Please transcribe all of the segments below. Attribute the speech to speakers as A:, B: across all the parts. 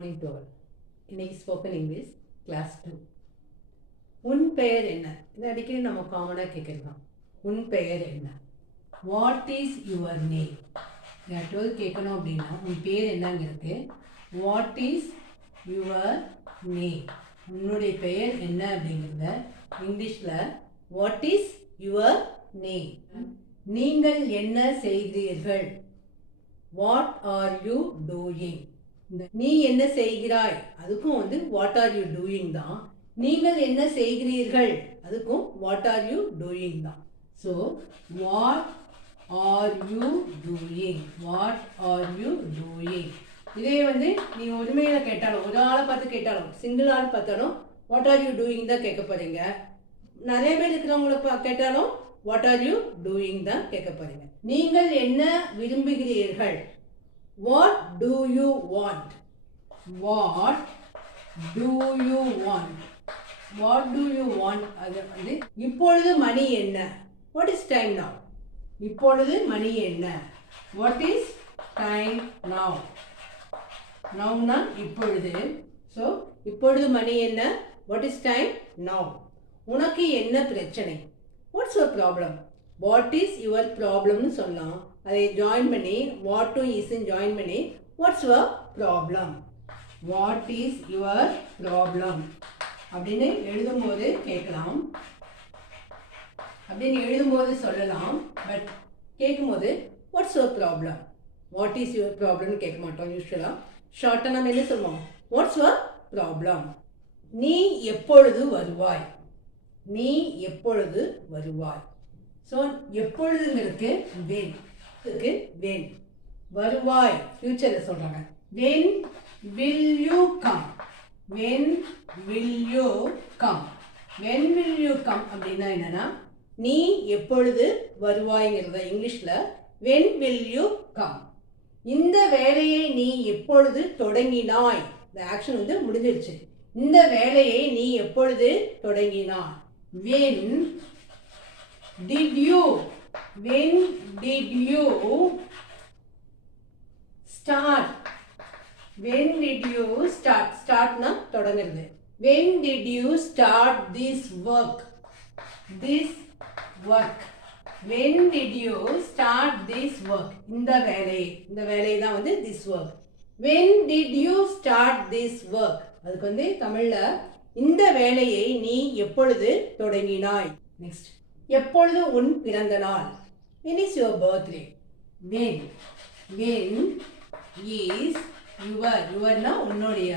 A: Morning to all இன்னைக்கு spoken English class to உன் பெயர் என்ன? இது அடிக்கடி நம்ம காமனாக கேட்கலாம். உன் பெயர் என்ன? வாட் இஸ் யுவர் நேம் யார்ட்டோது கேட்கணும் அப்படின்னா உன் பேர் என்னங்கிறது வாட் இஸ் யுவர் நேம் உன்னுடைய பெயர் என்ன அப்படிங்கிறத இங்கிலீஷில் வாட் இஸ் யுவர் நேம் நீங்கள் என்ன செய்கிறீர்கள்? வாட் ஆர் யூ டூயிங் இந்த நீ என்ன செய்கிறாய்? அதுக்கும் வந்து வாட் ஆர் யூ டூயிங் தான். நீங்கள் என்ன செய்கிறீர்கள்? அதுக்கும் வாட் ஆர் யூ டூயிங் தான். So what are you doing what are you doing இதே வந்து நீ ஒருமையில கேட்டாலும் ஒரு ஆளை பார்த்து கேட்டாலும் சிங்கிள் ஆள் பார்த்தாலும் வாட் ஆர் யூ டூயிங் தான் கேட்க போறீங்க. நிறைய பேர் இருக்கிறவங்கள பா- கேட்டாலும் வாட் ஆர் யூ டூயிங் தான் கேட்க போறீங்க. நீங்கள் என்ன விரும்புகிறீர்கள்? What do you want what do you want what do you want அது வந்து இப்பொழுது மணி என்ன? What is time now? இப்பொழுது மணி என்ன? வாட் இஸ் டைம் நவ் நவுனா இப்பொழுது. ஸோ இப்பொழுது மணி என்ன? வாட் இஸ் டைம் நவ் உனக்கு என்ன பிரச்சனை? What's your problem what is your ப்ராப்ளம்னு சொல்லலாம். அதை ஜாயின் பண்ணி வாட் டு இஸ்ன்னு ஜாயின் பண்ணி what's your problem what is your problem அப்படின்னு எழுதும்போது கேட்கலாம். அப்படின்னு எழுதும்போது சொல்லலாம். பட் கேட்கும்போது what's your problem what is your ப்ராப்ளம்னு கேட்க மாட்டோம் யூஸ்வலாக ஷார்ட்டாக நம்ம என்ன சொல்லுவோம்? வாட்ஸ் யுவர் ப்ராப்ளம் நீ எப்பொழுது வருவாய்? நீ எப்பொழுது வருவாய்? ஸோ எப்பொழுதுங்கிறதுக்கு வேன் அதுக்கு வென் வருவாய் ஃப்யூச்சரில் சொல்கிறாங்க when will you come when will you come when will you come அப்படின்னா என்னன்னா நீ எப்பொழுது வருவாய்ங்கிறத இங்கிலீஷில் வென் வில் யூ கம் இந்த வேலையை நீ எப்பொழுது தொடங்கினாய். இந்த ஆக்ஷன் வந்து முடிஞ்சிருச்சு. இந்த வேலையை நீ எப்பொழுது தொடங்கினாய். When did you when did you start when did you start startனா தொடங்குறது when did you start this work this work when did you start this work இந்த வேலை இந்த வேலை தான் வந்து this work when did you start this work அதுக்கு வந்து தமிழ்ல இந்த வேலையை நீ எப்பொழுது தொடங்கினாய் நெக்ஸ்ட் எப்பொழுது உன் பிறந்த நாள் when is your birthday? When when is your yourனா உன்னுடைய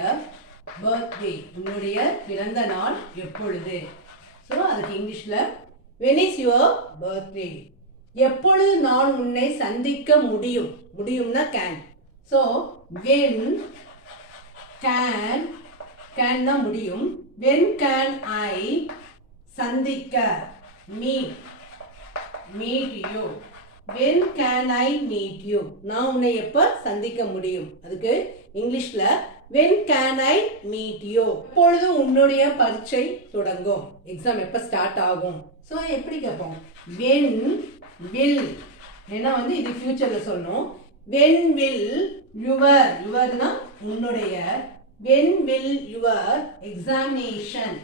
A: பர்த்டே உன்னுடைய பிறந்த நாள் எப்பொழுது? ஸோ அதுக்கு இங்கிலீஷில் வென் இஸ் யுவர் பர்த்டே எப்பொழுது நான் உன்னை சந்திக்க முடியும்? முடியும்னா can so when can can தான் முடியும். வென் கேன் ஐ சந்திக்க? Mean meet you when can I meet you நான் உன்னை எப்போ சந்திக்க முடியும்? அதுக்கு இங்கிலீஷில் when can I meet you இப்பொழுது உன்னுடைய பரீட்சை தொடங்கும். எக்ஸாம் எப்போ ஸ்டார்ட் ஆகும்? ஸோ எப்படி கேட்போம்? வென் வில் ஏன்னா வந்து இது ஃபியூச்சரில் சொல்லணும். வென் வில் யுவர் யுவர்னா உன்னுடைய. When will your examination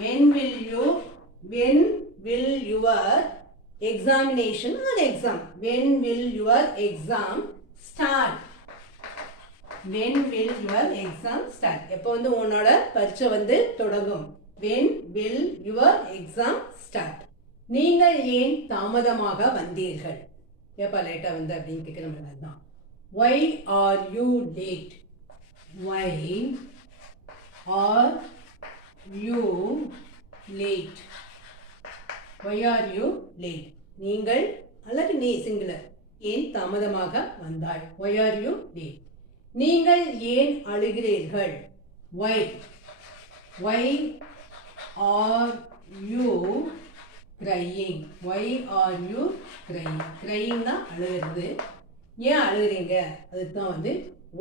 A: when will you when will your examination or exam when will your exam start when will your exam start எப்போ வந்து உன்னோட பரீட்சை வந்து தொடங்கும்? When will your exam start நீங்கள் ஏன் தாமதமாக வந்தீர்கள்? எப்போ லேட்டாக வந்து அப்படின்னு கேட்குற மாதிரி தான் why are you late? Why are you late why are you late நீங்கள் அல்லது நீ சிங்குலர் ஏன் தாமதமாக வந்தாய்? ஒய் ஆர் யூ லேட் நீங்கள் ஏன் அழுகிறீர்கள்? Why why are you crying why are you crying crying தான் அழுகிறது. ஏன் அழுகிறீங்க? அதுதான் வந்து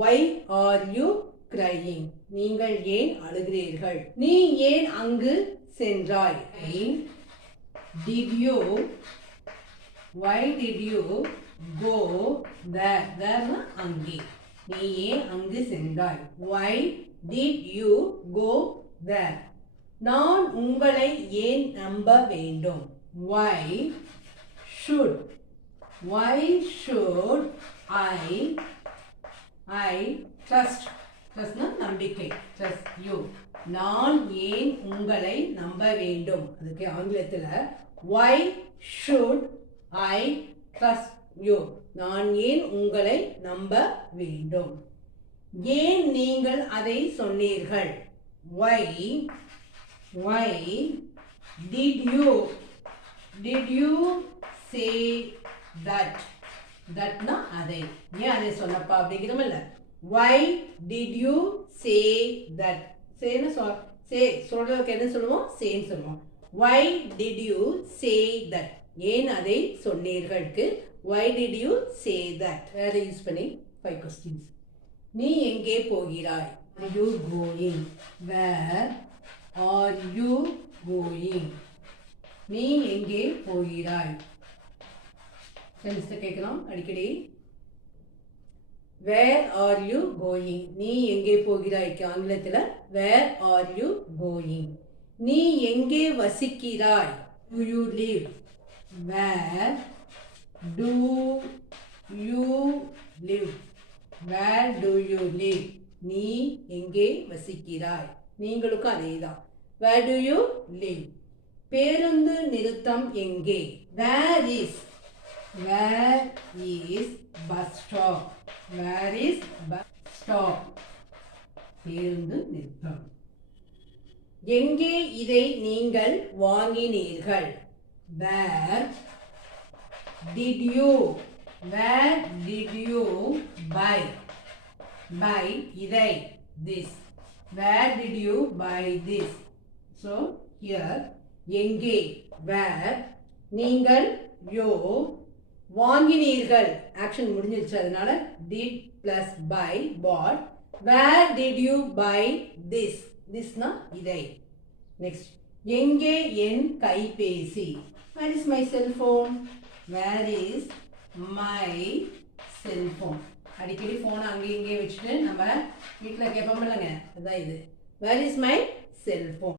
A: ஒய் ஆர் யூ கிரையிங் நீங்கள் ஏன் அழுகிறீர்கள்? நீ ஏன் அங்கு சென்றாய்? Did you why did you go there there அங்கே நீ ஏன் அங்கு சென்றாய் why did you go there நான் உங்களை ஏன் நம்ப வேண்டும் why should why should I I trust trustனா நம்பிக்கை. Trust யூ நான் ஏன் உங்களை நம்ப வேண்டும்? அதுக்கு ஆங்கிலத்தில் why should I trust you நான் ஏன் உங்களை நம்ப வேண்டும்? ஏன் நீங்கள் அதை சொன்னீர்கள்? Why why did you did you say that தட்னா அதை. ஏன் அதை சொன்னப்பா? இல்லை? Why did you say that சேன்னு சொல் சே சொல்கிறதுக்கு என்ன சொல்லுவோம்? சேன்னு சொல்லுவோம். Why did you say that ஏன் அதை சொன்னீர்களுக்கு why did you say that வேறு யூஸ் பண்ணி ஃபைவ் கொஸ்டின்ஸ் நீ எங்கே போகிறாய்? Are you going where are you going நீ எங்கே போகிறாய்? ஃப்ரெண்ட்ஸ்கிட்ட கேட்கலாம். அடிக்கடி வேர் ஆர் யூ கோயிங் நீ எங்கே போகிறாய்க்கு ஆங்கிலத்தில் வேர் ஆர் யூ கோயிங் நீ எங்கே வசிக்கிறாய்? Do you live where do you live where do you live நீ எங்கே வசிக்கிறாய்? நீங்களுக்கும் அதே தான் வேர் டு யூ லிவ் பேருந்து நிறுத்தம் எங்கே? Where is where is bus stop where is bus stop பேருந்து நிறுத்தம் எங்கே இதை நீங்கள் வாங்கினீர்கள்? Where did you where did you buy buy இதை this where did you buy this so here எங்கே வேர் நீங்கள் யோ வாங்கினீர்கள். ஆக்ஷன் முடிஞ்சிருச்சு. அதனால did plus buy bought where did you buy this Thisna இதை. நெக்ஸ்ட் எங்கே என் கைபேசி? Where is my cellphone where is my cellphone அடிக்கடி ஃபோனை அங்கேயும் இங்கேயும் வச்சுட்டு நம்ம வீட்டில் கேட்போம் இல்லைங்க. அதுதான் இது. வேர் இஸ் மை செல்ஃபோன்